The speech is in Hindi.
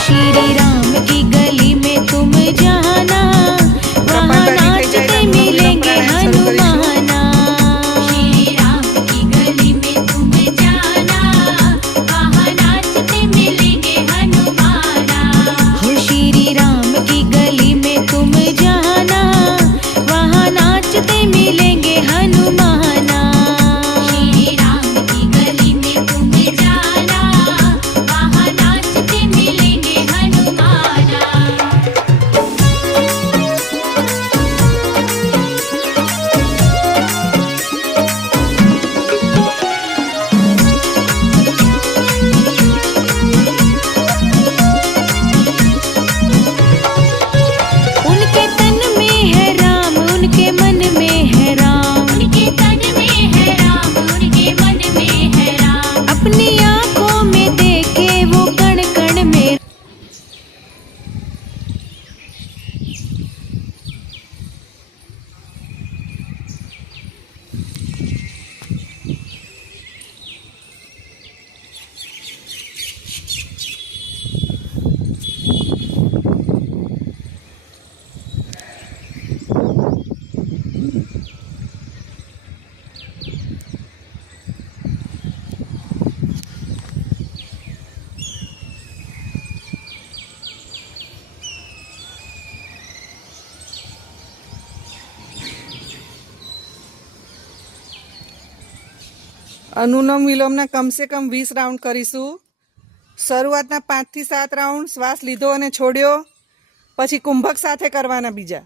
श्री राम की गली में तुम जाना, वहाँ नाचते मिलेंगे हनुमाना। श्री राम की गली में तुम जाना, वहाँ नाचते मिलेंगे हनुमाना। हो श्री राम की गली में तुम जाना, वहाँ नाचते मिलेंगे हनुमाना। श्री राम की गली में तुम जाना, वहाँ नाचते मिलेंगे हनुमाना। उनके तन में है राम, उनके मन में है राम। उनके तन में है राम, उनके मन में है राम। अपनी आंखों में देखे वो कण कण में। अनुलोम विलोमना कम से कम 20 राउंड करीशू। શરૂઆતના 5 થી 7 રાઉન્ડ શ્વાસ લીધો અને છોડ્યો, પછી કુંભક સાથે કરવાના બીજા।